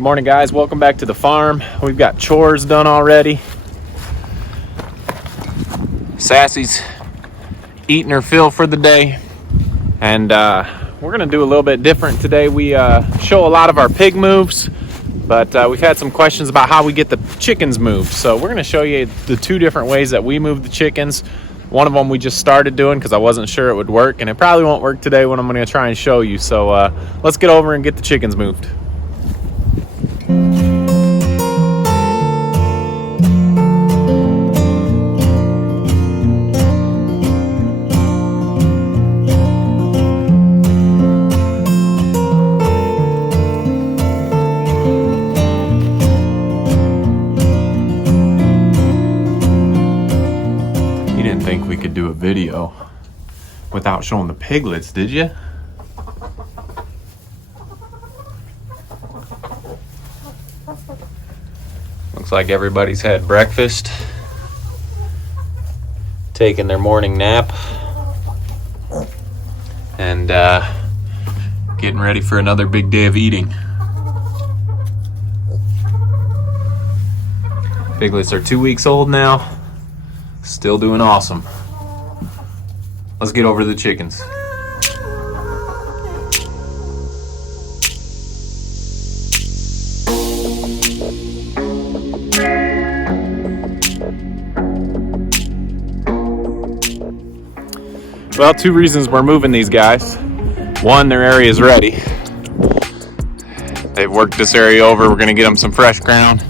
Good morning, guys. Welcome back to the farm. We've got chores done already. Sassy's eating her fill for the day, and we're gonna do a little bit different today. We show a lot of our pig moves, but we've had some questions about how we get the chickens moved. So we're gonna show you the two different ways that we move the chickens. One of them we just started doing because I wasn't sure it would work, and it probably won't work today when I'm gonna try and show you. So let's get over and get the chickens moved. You didn't think we could do a video without showing the piglets, did you? Looks like everybody's had breakfast, taking their morning nap, and getting ready for another big day of eating. Piglets are 2 weeks old now, still doing awesome. Let's get over to the chickens. Well, two reasons we're moving these guys. One, their area is ready. They've worked this area over. We're gonna get them some fresh ground.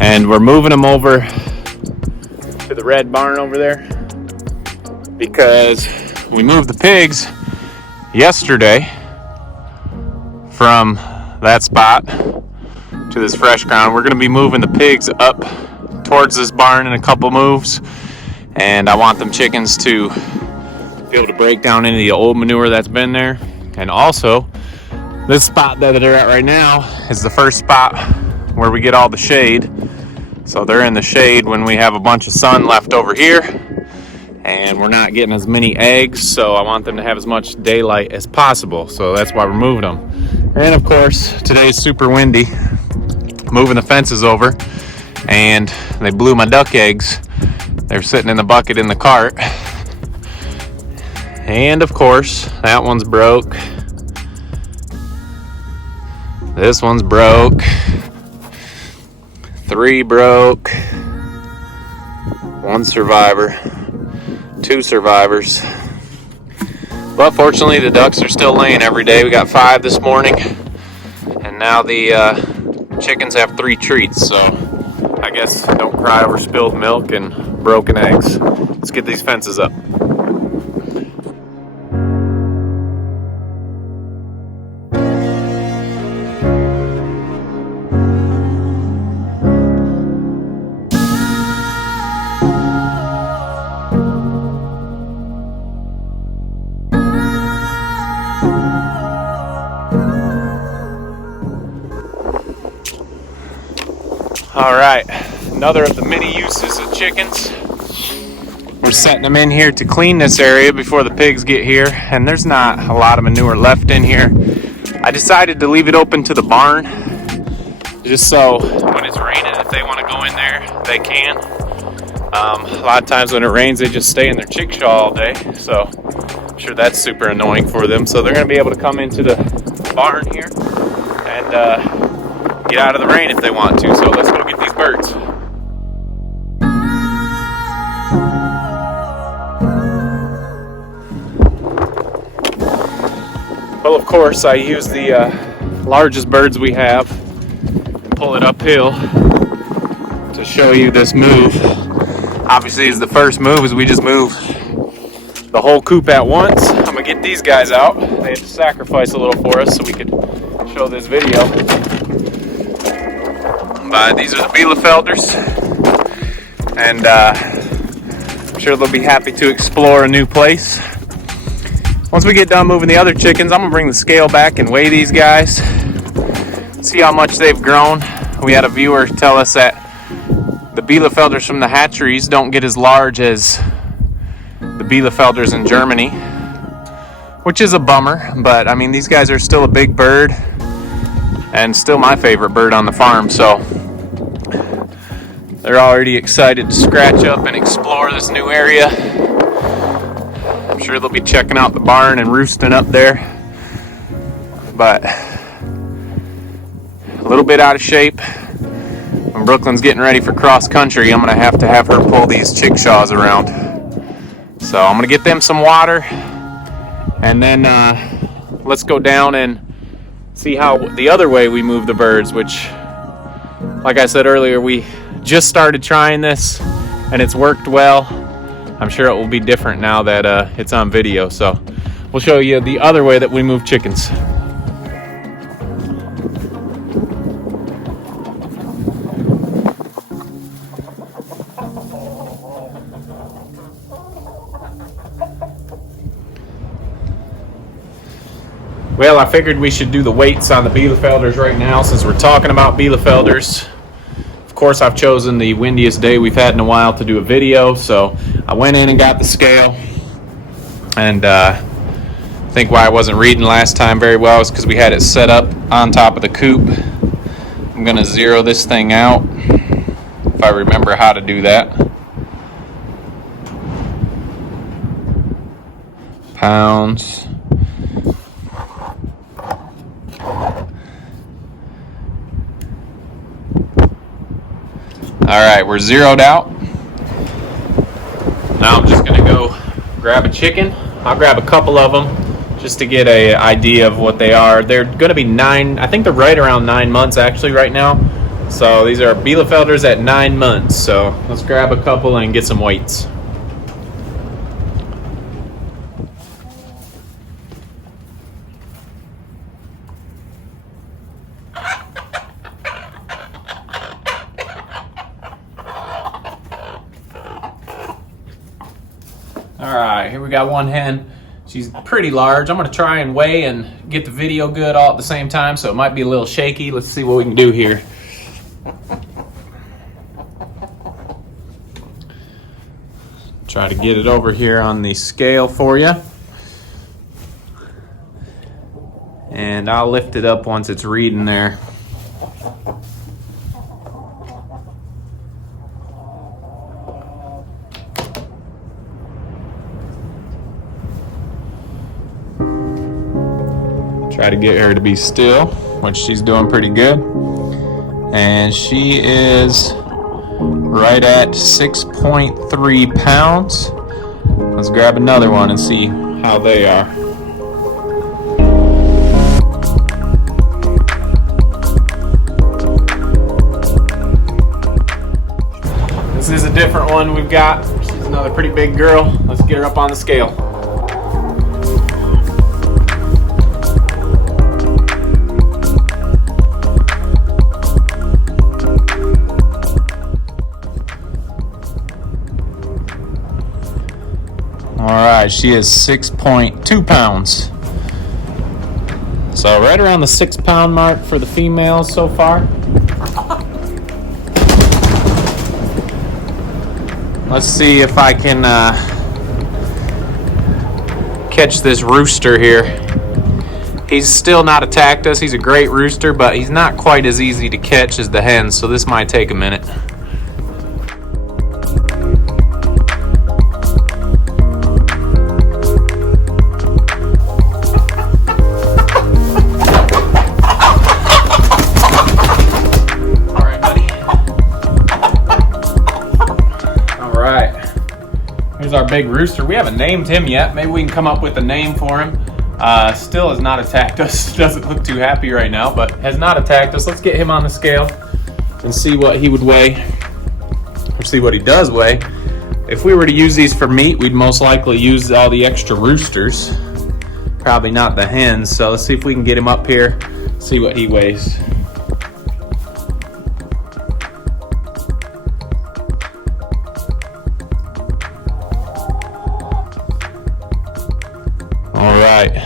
And we're moving them over to the red barn over there because we moved the pigs yesterday from that spot to this fresh ground. We're gonna be moving the pigs up towards this barn in a couple moves. And I want them chickens to be able to break down into the old manure that's been there. And also, this spot that they're at right now is the first spot where we get all the shade. So they're in the shade when we have a bunch of sun left over here, and we're not getting as many eggs, so I want them to have as much daylight as possible. So that's why we're moving them. And of course, today's super windy, moving the fences over, and they blew my duck eggs. They're sitting in the bucket in the cart. And of course, that one's broke. This one's broke. 3 broke. 1 survivor. 2 survivors. But fortunately, the ducks are still laying every day. We got 5 this morning. And now the chickens have 3 treats. So I guess don't cry over spilled milk and broken eggs. Let's get these fences up. All right, another of the many uses of chickens. We're setting them in here to clean this area before the pigs get here, and there's not a lot of manure left in here. I decided to leave it open to the barn, just so when it's raining, if they want to go in there, they can. A lot of times when it rains, they just stay in their chickshaw all day, so I'm sure that's super annoying for them. So they're gonna be able to come into the barn here and get out of the rain if they want to. So let's go get these birds. Well, of course, I use the largest birds we have and pull it uphill to show you this move. Obviously, is the first move is we just move the whole coop at once. I'm gonna get these guys out. They had to sacrifice a little for us so we could show this video. These are the Bielefelders, and I'm sure they'll be happy to explore a new place. Once we get done moving the other chickens, I'm gonna bring the scale back and weigh these guys, see how much they've grown. We had a viewer tell us that the Bielefelders from the hatcheries don't get as large as the Bielefelders in Germany, which is a bummer, but I mean, these guys are still a big bird. and still my favorite bird on the farm. So they're already excited to scratch up and explore this new area. I'm sure they'll be checking out the barn and roosting up there, but a little bit out of shape. When Brooklyn's getting ready for cross country, I'm gonna have to have her pull these chickshaws around. So I'm gonna get them some water, and then let's go down and see how the other way we move the birds, which, like I said earlier, we just started trying this and it's worked well. I'm sure it will be different now that it's on video. So we'll show you the other way that we move chickens. Well, I figured we should do the weights on the Bielefelders right now since we're talking about Bielefelders. Of course, I've chosen the windiest day we've had in a while to do a video, so I went in and got the scale. And I think why I wasn't reading last time very well is because we had it set up on top of the coop. I'm going to zero this thing out if I remember how to do that. Pounds. Alright, we're zeroed out. Now I'm just going to go grab a chicken. I'll grab a couple of them just to get an idea of what they are. They're going to be 9, I think they're right around 9 months actually right now. So these are Bielefelders at 9 months. So let's grab a couple and get some weights. Alright, here we got one hen. She's pretty large. I'm going to try and weigh and get the video good all at the same time, so it might be a little shaky. Let's see what we can do here. Try to get it over here on the scale for you. And I'll lift it up once it's reading there. Try to get her to be still, which she's doing pretty good. And she is right at 6.3 pounds. Let's grab another one and see how they are. This is a different one we've got. She's another pretty big girl. Let's get her up on the scale. Alright, she is 6.2 pounds. So right around the 6 pound mark for the females so far. Let's see if I can catch this rooster here. He's still not attacked us. He's a great rooster, but he's not quite as easy to catch as the hens, so this might take a minute. Our big rooster. We haven't named him yet. Maybe we can come up with a name for him. Still has not attacked us. Doesn't look too happy right now, but has not attacked us. Let's get him on the scale and see what he would weigh, or see what he does weigh. If we were to use these for meat, we'd most likely use all the extra roosters, probably not the hens. So let's see if we can get him up here, see what he weighs. Alright,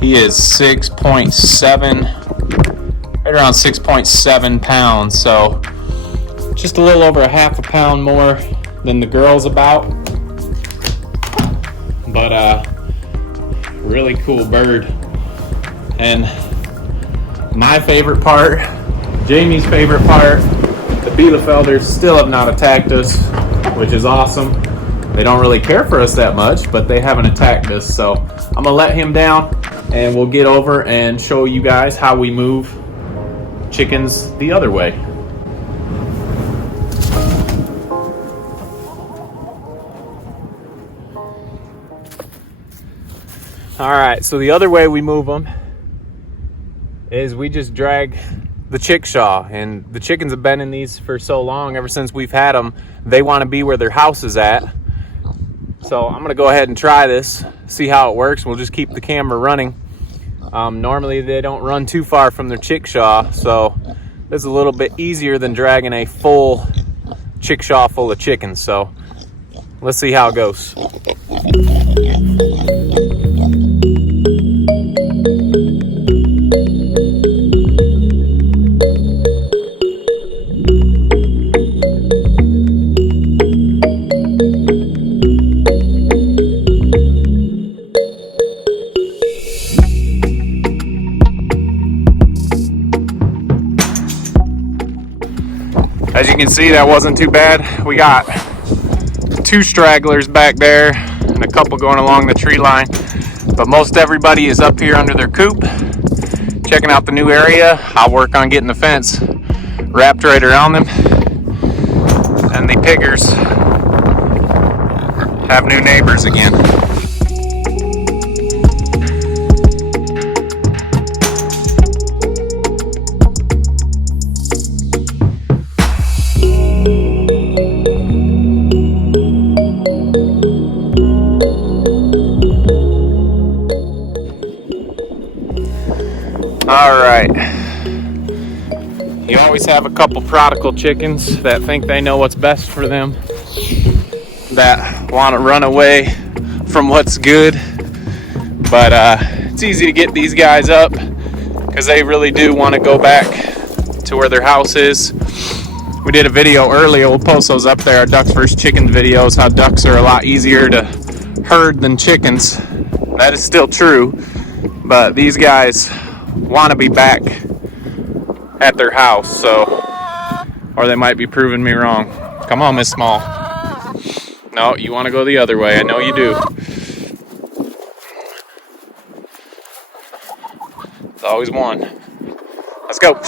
he is 6.7, right around 6.7 pounds, so just a little over a half a pound more than the girl's about. But really cool bird. And my favorite part, Jamie's favorite part. The Bielefelders still have not attacked us, which is awesome. They don't really care for us that much, but they haven't attacked us. So I'm gonna let him down and we'll get over and show you guys how we move chickens the other way. All right, so the other way we move them is we just drag the chickshaw, and the chickens have been in these for so long, ever since we've had them, they want to be where their house is at. So I'm gonna go ahead and try this, see how it works. We'll just keep the camera running. Normally they don't run too far from their chickshaw, so this is a little bit easier than dragging a full chickshaw full of chickens. So let's see how it goes. As you can see, that wasn't too bad. We got 2 stragglers back there and a couple going along the tree line, but most everybody is up here under their coop checking out the new area. I'll work on getting the fence wrapped right around them, and the piggers have new neighbors again. All right, you always have a couple prodigal chickens that think they know what's best for them, that want to run away from what's good, but it's easy to get these guys up because they really do want to go back to where their house is. We did a video earlier, we'll post those up there, our ducks versus chickens videos, how ducks are a lot easier to herd than chickens. That is still true, but these guys want to be back at their house, so, or they might be proving me wrong. Come on, Miss Small. No, you want to go the other way. I know you do. It's always one. Let's go.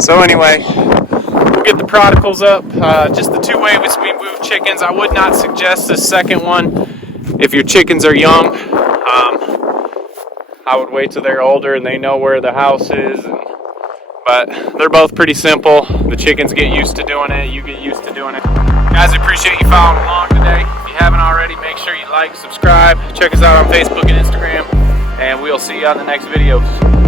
So anyway, we'll get the prodigals up. Just the 2 ways we move chickens. I would not suggest this second one if your chickens are young. I would wait till they're older and they know where the house is. But they're both pretty simple. The chickens get used to doing it. You get used to doing it. Guys, I appreciate you following along today. If you haven't already, make sure you like, subscribe. Check us out on Facebook and Instagram. And we'll see you on the next videos.